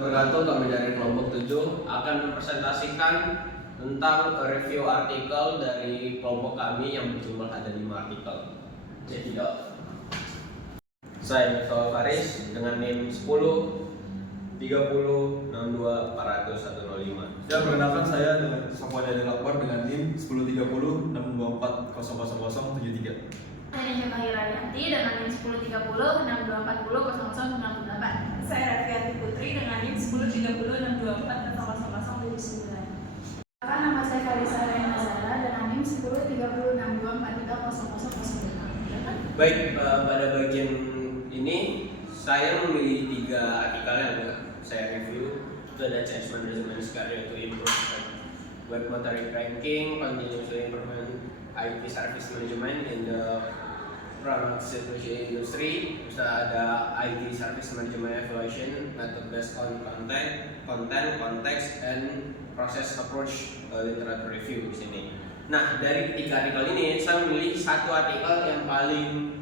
Wabarakatuh, kami dari kelompok 7 akan mempresentasikan tentang review artikel dari kelompok kami yang berjumlah ada 5 artikel. Jadi saya Miftahul Faris dengan NIM 10 30 62 400 105. Ya, perkenalkan saya dengan Samuel Daniel Akbar dengan NIM 1030 624 000 73. Saya Nisha Kahirayati dengan NIM 1030 6240 0098. Saya Rafiati Putri dengan NIM 1030 624 00079. Nama saya Kalisa Rayana Zara dengan NIM 1030 6243 0005. Baik, pada bagian ini saya memilih 3 artikel yang saya review. Itu ada change management scenario to improve web monitoring ranking, continuous improvement IT service management in the pharmaceutical industry. Terus ada IT service management evaluation method based on content, context, and process approach literature review di sini. Nah, dari 3 artikel ini saya memilih 1 artikel yang paling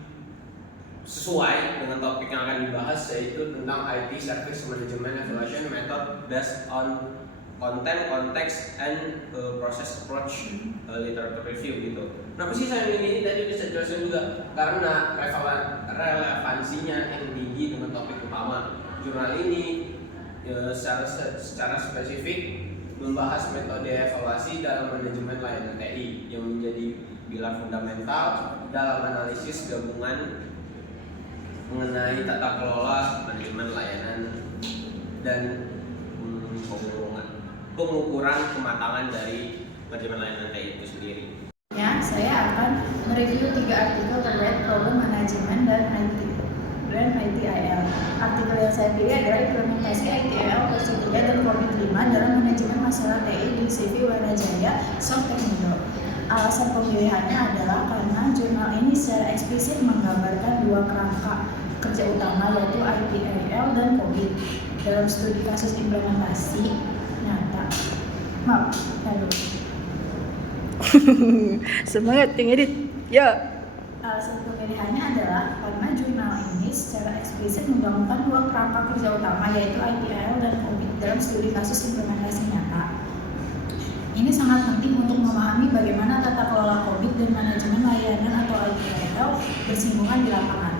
sesuai dengan topik yang akan dibahas, yaitu tentang IT service management evaluation method based on content, context, and process approach literature review gitu. Kenapa sih saya milih ini? Tadi bisa jelaskan juga karena relevansinya yang tinggi dengan topik utama. Jurnal ini secara spesifik membahas metode evaluasi dalam manajemen layanan TI yang menjadi pilar fundamental dalam analisis gabungan mengenai tata kelola manajemen layanan dan pengukuran kematangan dari manajemen layanan TI itu sendiri. Ya, saya akan mereview 3 artikel terkait problem manajemen dan ITIL. Artikel yang saya pilih adalah implementasi ITIL versi 3 dan COVID-5 dalam manajemen masalah TI di CV Wanajaya Softteknindo. Alasan pemilihannya adalah karena jurnal ini secara eksplisit menggambarkan 2 kerangka kerja utama, yaitu ITIL dan COVID dalam studi kasus implementasi nyata. Semangat yang edit. Ya. Alasan pemilihannya adalah karena jurnal ini secara eksplisit menggambarkan 2 kerangka kerja utama, yaitu ITIL dan COVID dalam studi kasus implementasi nyata. Ini sangat penting untuk memahami bagaimana tata kelola COVID dan manajemen layanan atau ITIL bersinggungan di lapangan.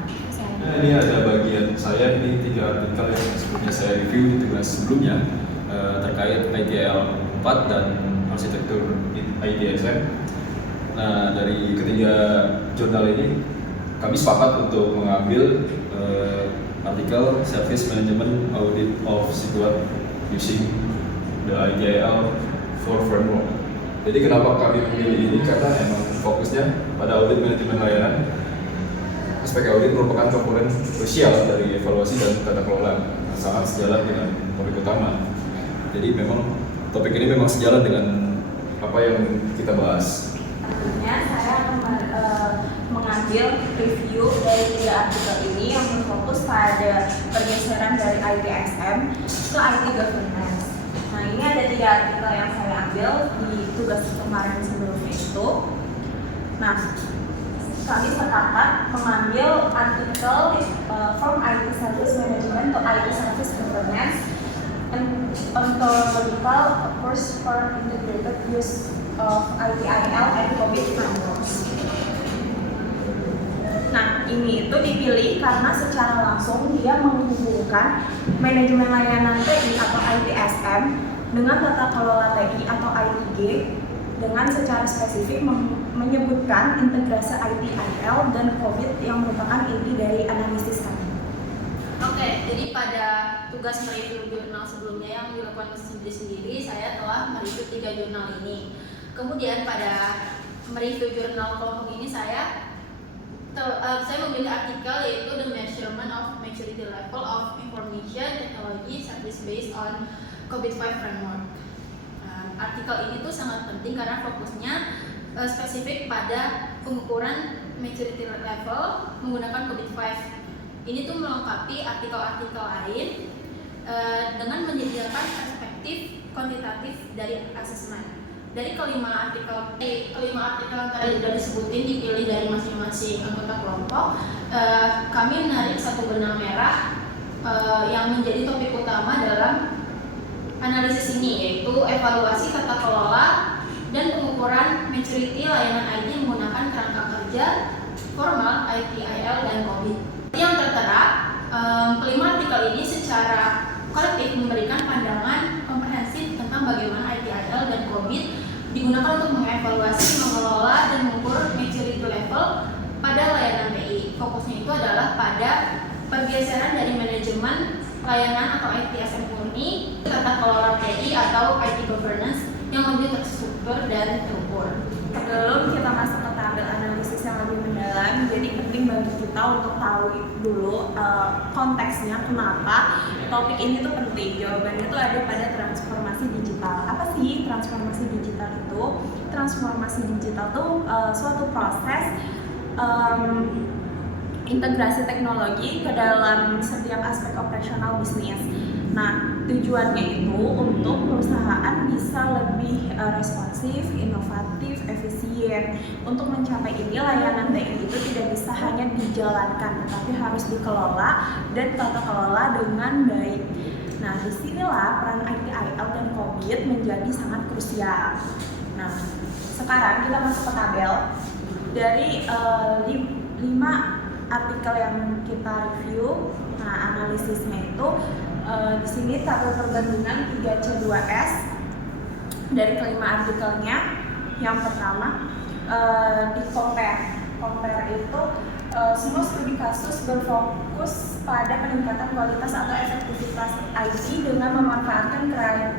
Nah, ini ada bagian saya, ini 3 artikel yang sebelumnya saya review di tugas sebelumnya terkait ITIL 4 dan arsitektur ITSM. Nah, dari ketiga jurnal ini kami sepakat untuk mengambil artikel Service Management Audit of Situat using the ITIL 4 framework. Jadi kenapa kami memilih ini? Karena emang fokusnya pada audit manajemen layanan. Aspek audit merupakan komponen krusial dari evaluasi dan tata kelola, sangat sejalan dengan topik utama. Jadi memang topik ini memang sejalan dengan apa yang kita bahas. Selanjutnya saya akan mengambil review dari 3 artikel ini yang berfokus pada pergeseran dari ITSM ke IT governance. Nah, ini ada 3 artikel yang saya ambil di tugas kemarin sebelumnya itu. Nah, kami sepakat mengambil artikel from IT Service Management to IT Service Governance and ontological approach for integrated use of ITIL and COVID frameworks. Nah, ini itu dipilih karena secara langsung dia menghubungkan manajemen layanan TI atau ITSM dengan tata kelola TI atau ITG dengan secara spesifik menyebutkan integrasi ITIL dan COVID yang merupakan inti dari analisis kami. Oke, jadi pada tugas mereview jurnal sebelumnya yang dilakukan sendiri-sendiri, saya telah mereview 3 jurnal ini. Kemudian pada mereview jurnal kelompok ini saya memilih artikel yaitu The Measurement of Maturity Level of Information Technology Service Based on COVID-5 Framework. Artikel ini tuh sangat penting karena fokusnya spesifik pada pengukuran maturity level menggunakan COVID-5. Ini tuh melengkapi artikel-artikel lain dengan menyediakan perspektif kuantitatif dari asesmen. Dari kelima artikel yang tadi sudah disebutin dipilih dari masing-masing anggota kelompok, kami menarik 1 benang merah yang menjadi topik utama dalam analisis ini, yaitu evaluasi tata kelola dan pengukuran maturity layanan IT menggunakan kerangka kerja formal, ITIL, dan COVID. Yang tertera, kelima artikel ini secara kolektif memberikan pandangan komprehensif tentang bagaimana ITIL dan COVID digunakan untuk mengevaluasi, mengelola, dan mengukur maturity level pada layanan TI. Fokusnya itu adalah pada pergeseran dari manajemen layanan atau ITSM murni ke tata kelola TI atau IT governance yang lebih terstruktur dan terukur. Sebelum kita masuk ke tabel analisis yang lebih mendalam, jadi penting bagi kita untuk tahu dulu konteksnya kenapa topik ini tuh penting. Jawabannya tuh ada pada transformasi digital. Apa sih transformasi digital itu? Transformasi digital tuh suatu proses integrasi teknologi ke dalam setiap aspek operasional bisnis. Nah, tujuannya itu untuk perusahaan bisa lebih responsif, inovatif, efisien. Untuk mencapai ini, layanan TI itu tidak bisa hanya dijalankan, tapi harus dikelola dan tata kelola dengan baik. Nah, disinilah peran ITIL dan COVID menjadi sangat krusial. Nah, sekarang kita masuk ke tabel. Dari 5 artikel yang kita review, nah analisisnya itu di sini tabel perbandingan 3C2S dari kelima artikelnya. Yang pertama di compare itu semua studi kasus berfokus pada peningkatan kualitas atau efektivitas IT dengan memanfaatkan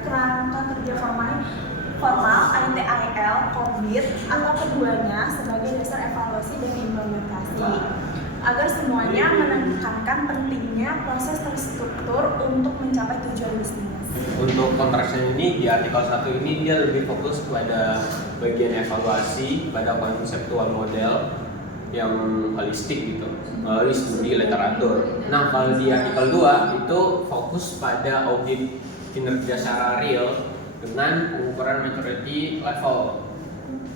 kerangka kerja formal ITIL, COVID, atau keduanya sebagai dasar evaluasi dan implementasi, agar semuanya menekankan pentingnya proses terstruktur untuk mencapai tujuan bisnis. Untuk contraction ini di artikel 1 ini dia lebih fokus pada bagian evaluasi pada konseptual model yang holistik gitu, studi literatur. Nah, kalau di artikel 2 itu fokus pada audit kinerja secara real dengan pengukuran maturity level.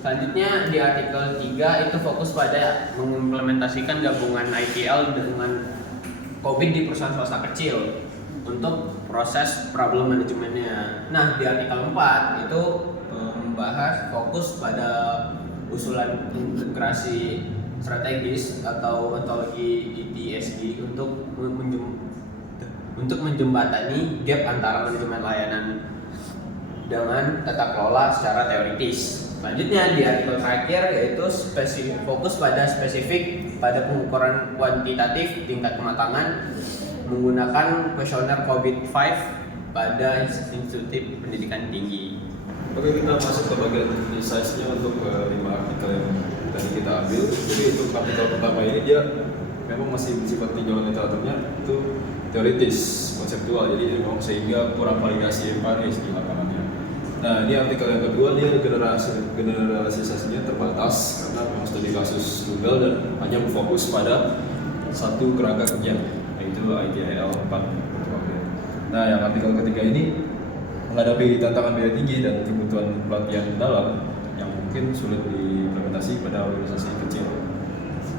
Selanjutnya di artikel 3 itu fokus pada mengimplementasikan gabungan ITL dengan COVID di perusahaan swasta kecil untuk proses problem manajemennya. Nah, di artikel 4 itu membahas fokus pada usulan integrasi strategis atau ontologi ITSG untuk menjembatani gap antara manajemen layanan dengan tata kelola secara teoritis. Selanjutnya di artikel terakhir yaitu fokus pada spesifik pada pengukuran kuantitatif tingkat kematangan menggunakan kuesioner COVID-5 pada institusi pendidikan tinggi. Oke, kita masuk ke bagian size-nya untuk 5 artikel yang tadi kita ambil. Jadi untuk artikel pertama ini dia memang masih bersifat tinjauan literaturnya itu teoritis, konseptual, jadi memang sehingga kurang validasi empiris di lapangannya. Nah, ini artikel yang kedua dia generalisasinya terbatas karena memang studi kasus Google dan hanya berfokus pada satu kerangka kerja, yaitu ITIL 4. Nah, yang artikel ketiga ini menghadapi tantangan biaya tinggi dan kebutuhan pelatihan mendalam yang mungkin sulit diimplementasi pada organisasi kecil.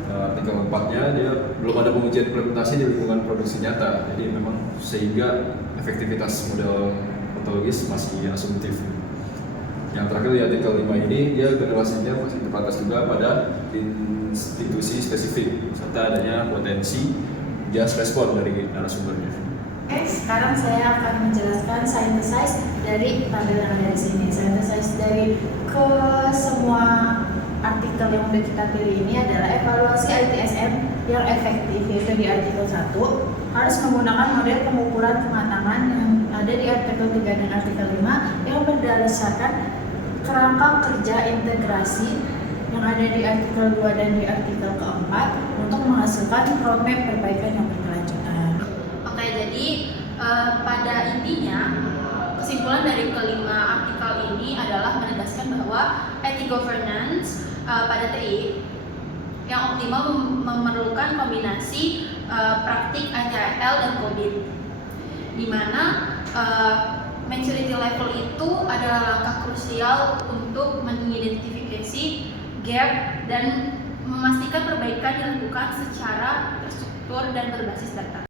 Nah, artikel 4-nya dia belum ada pengujian implementasi di lingkungan produksi nyata, jadi memang sehingga efektivitas model ontologis masih asumtif. Yang terakhir di artikel 5 ini dia generasinya masih terbatas juga pada institusi spesifik serta adanya potensi just respon dari narasumbernya. Oke, sekarang saya akan menjelaskan synthesize dari tabel yang ada di sini. Synthesize dari ke semua artikel yang udah kita pilih ini adalah evaluasi ITSM yang efektif, yaitu di artikel 1 harus menggunakan model pengukuran kematangan yang ada di artikel 3 dan artikel 5 yang berdasarkan kerangka kerja integrasi yang ada di artikel 2 dan di artikel keempat untuk menghasilkan roadmap perbaikan yang berkelanjutan. Oke, jadi pada intinya kesimpulan dari kelima artikel ini adalah menegaskan bahwa IT governance pada TI yang optimal memerlukan kombinasi praktik ITIL dan COVID, di mana maturity level itu adalah langkah krusial untuk mengidentifikasi gap dan memastikan perbaikan dilakukan secara terstruktur dan berbasis data.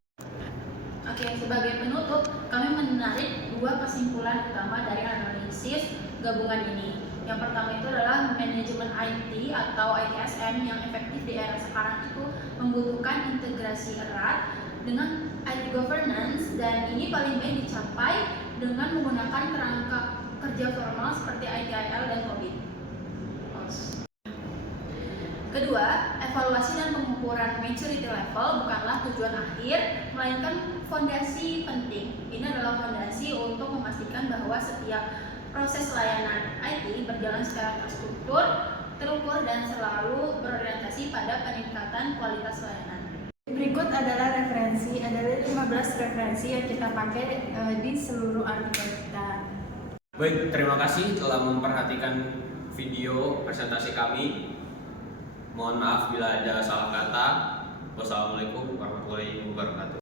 Oke, sebagai penutup, kami menarik dua kesimpulan utama dari analisis gabungan ini. Yang pertama itu adalah manajemen IT atau ITSM yang efektif di era sekarang itu membutuhkan integrasi erat dengan IT governance, dan ini paling baik dicapai dengan menggunakan kerangka kerja formal seperti ITIL dan COVID. Kedua, evaluasi dan pengukuran maturity level bukanlah tujuan akhir, melainkan fondasi penting. Ini adalah fondasi untuk memastikan bahwa setiap proses layanan IT berjalan secara terstruktur, terukur, dan selalu berorientasi pada peningkatan kualitas layanan. Berikut adalah referensi, ada 15 referensi yang kita pakai di seluruh artikel kita. Baik, terima kasih telah memperhatikan video presentasi kami. Mohon maaf bila ada salah kata. Wassalamualaikum warahmatullahi wabarakatuh.